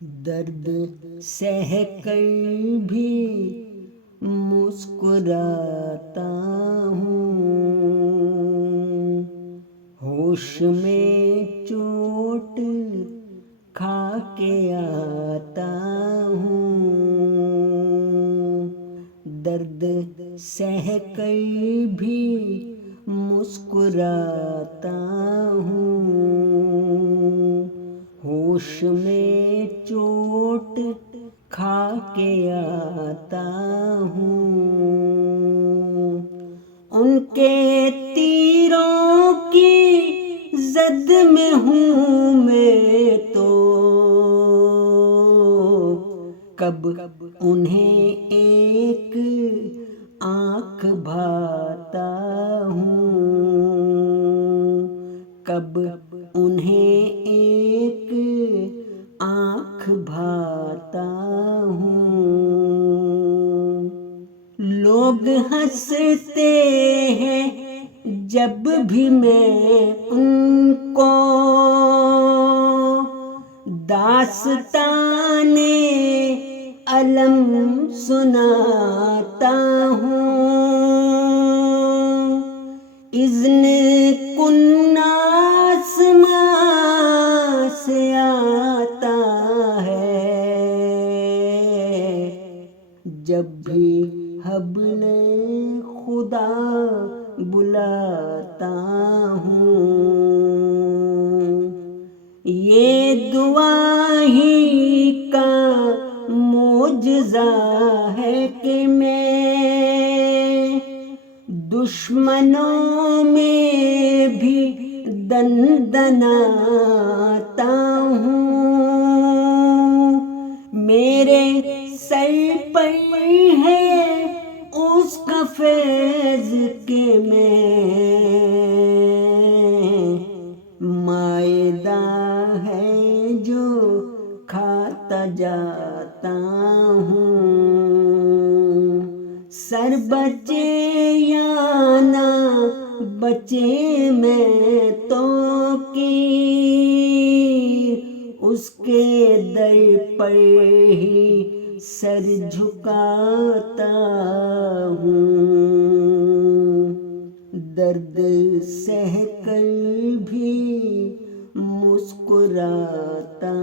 दर्द सह कर भी मुस्कुराता हूँ, होश में चोट खा के आता हूँ। दर्द सह कर भी मुस्कुराता हूँ, होश में चोट खा के आता हूँ। उनके तीरों की जद में हूँ मैं तो, कब उन्हें एक आँख भाता हूँ, कब उन्हें एक आँख भाता हूँ। लोग हंसते हैं जब भी मैं उनको दास्ताने अलम सुनाता हूँ। इज़्न कुन्ना आसमां से आता है, जब भी हब्ले खुदा बुलाता हूँ। ये दुआ ही का मोजज़ा है कि मैं दुश्मनों में भी दनदनाता हूँ। मेरे सर पर है उसका फैज़ के मैं मायदा है जो खाता जाता हूँ। सर बचे या ना बचे मैं तो की उसके दर पर ही सर झुकाता हूँ। दर्द सह कर भी मुस्कुराता